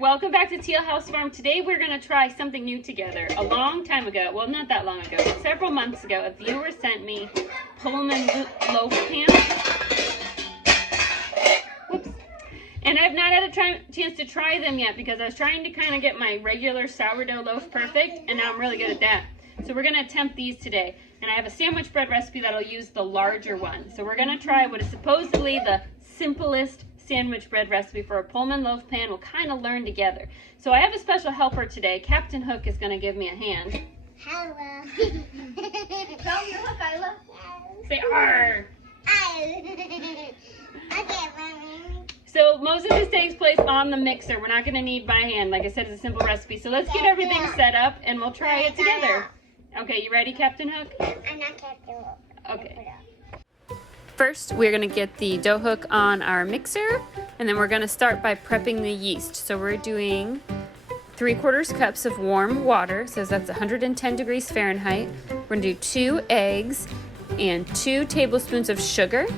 Welcome back to Teal House Farm. Today we're going to try something new together. A long time ago, well not that long ago, but several months ago, a viewer sent me Pullman Loaf pans. Whoops. And I've not had a chance to try them yet because I was trying to kind of get my regular sourdough loaf perfect, and now I'm really good at that. So we're going to attempt these today. And I have a sandwich bread recipe that'll use the larger one. So we're going to try what is supposedly the simplest sandwich bread recipe for a Pullman loaf pan. We'll kind of learn together. So I have a special helper today. Captain Hook is going to give me a hand. Hello. Tell me Hook, Isla. Say arr. Okay, Mommy. So most of this takes place on the mixer. We're not going to need by hand. Like I said, it's a simple recipe. So let's get everything set up and we'll try it together. Okay, you ready, Captain Hook? I'm not Captain Hook. Okay. First, we're going to get the dough hook on our mixer, and then we're going to start by prepping the yeast. So we're doing 3/4 cups of warm water, so that's 110 degrees Fahrenheit. We're going to do 2 eggs and 2 tablespoons of sugar,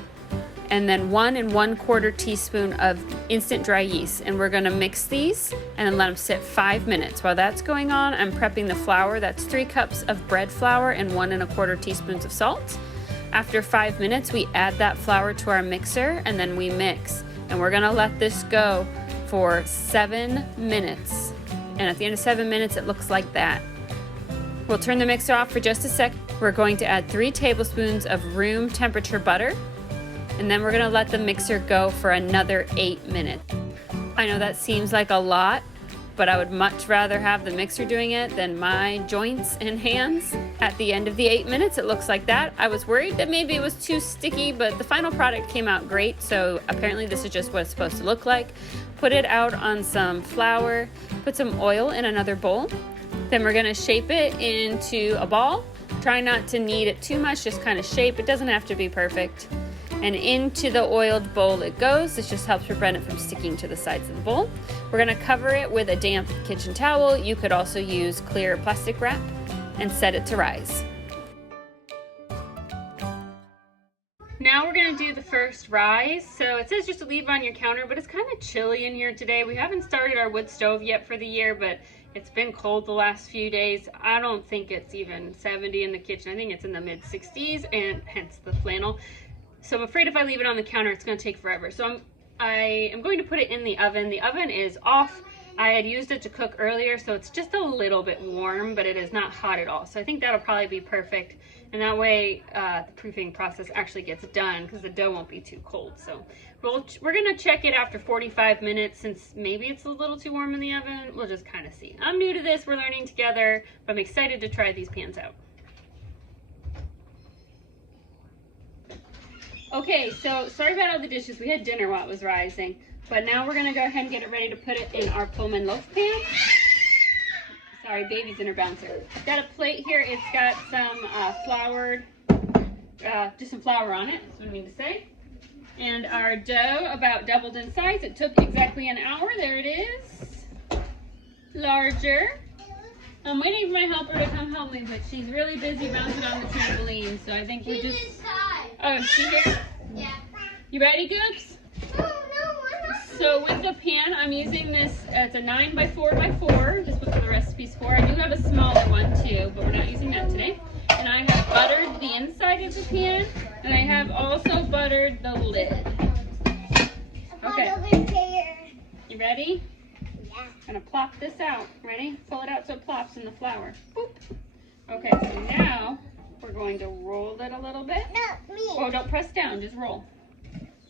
and then 1 1/4 teaspoon of instant dry yeast. And we're going to mix these and then let them sit 5 minutes. While that's going on, I'm prepping the flour. That's 3 cups of bread flour and 1 1/4 teaspoons of salt. After 5 minutes, we add that flour to our mixer and then we mix. And we're gonna let this go for 7 minutes. And at the end of 7 minutes, it looks like that. We'll turn the mixer off for just a sec. We're going to add 3 tablespoons of room temperature butter. And then we're gonna let the mixer go for another 8 minutes. I know that seems like a lot, but I would much rather have the mixer doing it than my joints and hands. At the end of the 8 minutes, it looks like that. I was worried that maybe it was too sticky, but the final product came out great, so apparently this is just what it's supposed to look like. Put it out on some flour, put some oil in another bowl. Then we're gonna shape it into a ball. Try not to knead it too much, just kind of shape. It doesn't have to be perfect. And into the oiled bowl it goes. This just helps prevent it from sticking to the sides of the bowl. We're gonna cover it with a damp kitchen towel. You could also use clear plastic wrap and set it to rise. Now we're gonna do the first rise. So it says just to leave on your counter, but it's kind of chilly in here today. We haven't started our wood stove yet for the year, but it's been cold the last few days. I don't think it's even 70 in the kitchen. I think it's in the mid 60s, and hence the flannel. So I'm afraid if I leave it on the counter, it's going to take forever. So I am going to put it in the oven. The oven is off. I had used it to cook earlier, so it's just a little bit warm, but it is not hot at all. So I think that'll probably be perfect. And that way the proofing process actually gets done because the dough won't be too cold. So we're going to check it after 45 minutes since maybe it's a little too warm in the oven. We'll just kind of see. I'm new to this. We're learning together, but I'm excited to try these pans out. Okay, so sorry about all the dishes. We had dinner while it was rising, but now we're gonna go ahead and get it ready to put it in our Pullman loaf pan. Sorry, baby's in her bouncer. I've got a plate here. It's got some just some flour on it, that's what I mean to say. And our dough about doubled in size. It took exactly an hour. There it is. Larger. I'm waiting for my helper to come help me, but she's really busy bouncing on the trampoline, so I think we're just... Oh, is she here? Yeah. You ready, Goops? No. So with the pan, I'm using this, it's a 9x4x4, just what the recipe's for. I do have a smaller one too, but we're not using that today. And I have buttered the inside of the pan, and I have also buttered the lid. Okay. You ready? Yeah. I'm gonna plop this out. Ready? Pull it out so it plops in the flour. Boop. Okay, so now we're going to roll it a little bit. No, me. Oh, don't press down, just roll.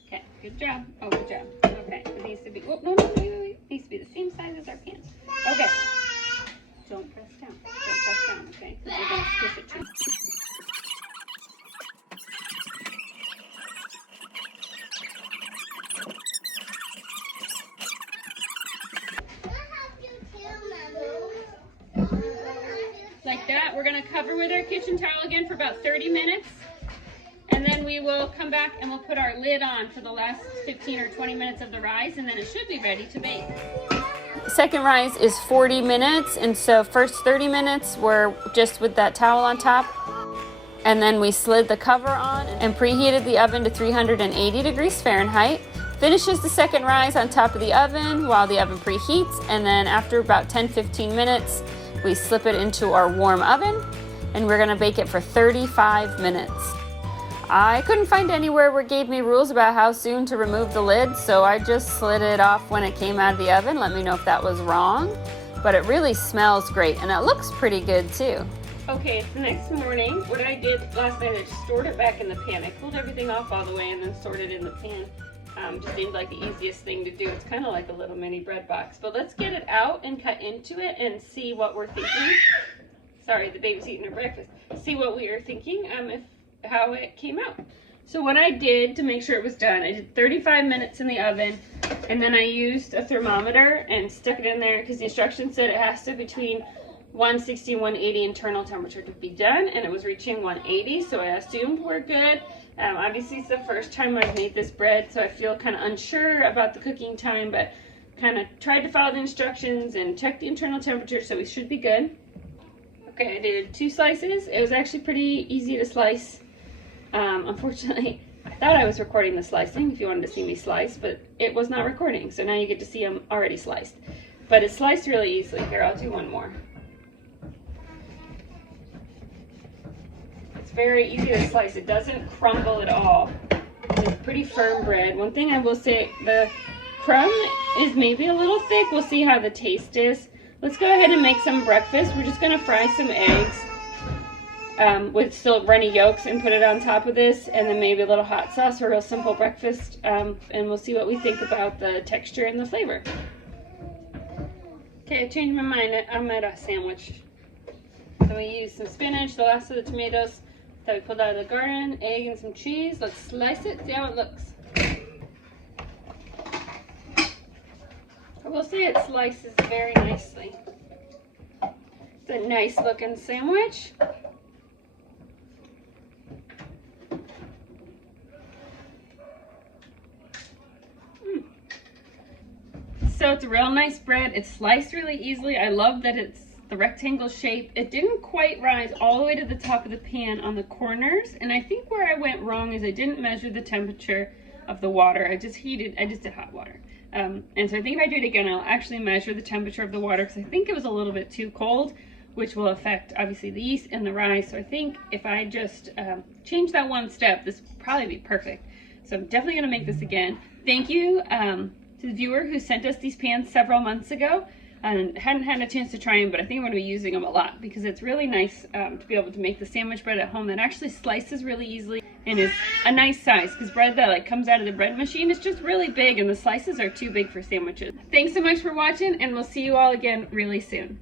Okay, good job. Oh, good job. Okay, it needs to be, oh, no, wait. It needs to be the same size as our pan. Okay. Don't press down. Don't press down, okay? Because we're going to squish it too. Like that. We're going to cover with our kitchen towel again for about 30 minutes. And then we will come back and we'll put our lid on for the last 15 or 20 minutes of the rise, and then it should be ready to bake. The second rise is 40 minutes, and so first 30 minutes were just with that towel on top. And then we slid the cover on and preheated the oven to 380 degrees Fahrenheit. finishes the second rise on top of the oven while the oven preheats, and then after about 10-15 minutes, we slip it into our warm oven, and we're gonna bake it for 35 minutes. I couldn't find anywhere where it gave me rules about how soon to remove the lid, so I just slid it off when it came out of the oven. Let me know if that was wrong, but it really smells great, and it looks pretty good too. Okay, it's the next morning. What I did last night, I just stored it back in the pan. I pulled everything off all the way and then stored it in the pan. Just seemed like the easiest thing to do. It's kind of like a little mini bread box. But let's get it out and cut into it and see what we're thinking. Sorry, the baby's eating her breakfast. See what we are thinking, how it came out. So what I did to make sure it was done, I did 35 minutes in the oven, and then I used a thermometer and stuck it in there because the instructions said it has to between 160 and 180 internal temperature to be done, and it was reaching 180, so I assumed we're good. Obviously it's the first time I've made this bread, so I feel kind of unsure about the cooking time, but kind of tried to follow the instructions and check the internal temperature, so we should be good. Okay, I did 2 slices. It was actually pretty easy to slice. Unfortunately, I thought I was recording the slicing if you wanted to see me slice, but it was not recording, so now you get to see I'm already sliced. But it's sliced really easily. Here, I'll do one more. It's very easy to slice. It doesn't crumble at all. It's pretty firm bread. One thing I will say, the crumb is maybe a little thick. We'll see how the taste is. Let's go ahead and make some breakfast. We're just gonna fry some eggs with still runny yolks and put it on top of this, and then maybe a little hot sauce, or a real simple breakfast, and we'll see what we think about the texture and the flavor. Okay, I changed my mind. I'm at a sandwich. So we used some spinach, the last of the tomatoes that we pulled out of the garden, egg and some cheese. Let's slice it, see how it looks. I will say it slices very nicely. It's a nice looking sandwich. So it's a real nice bread. It's sliced really easily. I love that it's the rectangle shape. It didn't quite rise all the way to the top of the pan on the corners, and I think where I went wrong is I didn't measure the temperature of the water. I just did hot water. And so I think if I do it again, I'll actually measure the temperature of the water, because I think it was a little bit too cold, which will affect obviously the yeast and the rise. So I think if I just change that one step, this will probably be perfect. So I'm definitely gonna make this again. Thank you to the viewer who sent us these pans several months ago. And hadn't had a chance to try them, but I think I'm going to be using them a lot because it's really nice to be able to make the sandwich bread at home that actually slices really easily and is a nice size, because bread that like comes out of the bread machine is just really big and the slices are too big for sandwiches. Thanks so much for watching, and we'll see you all again really soon.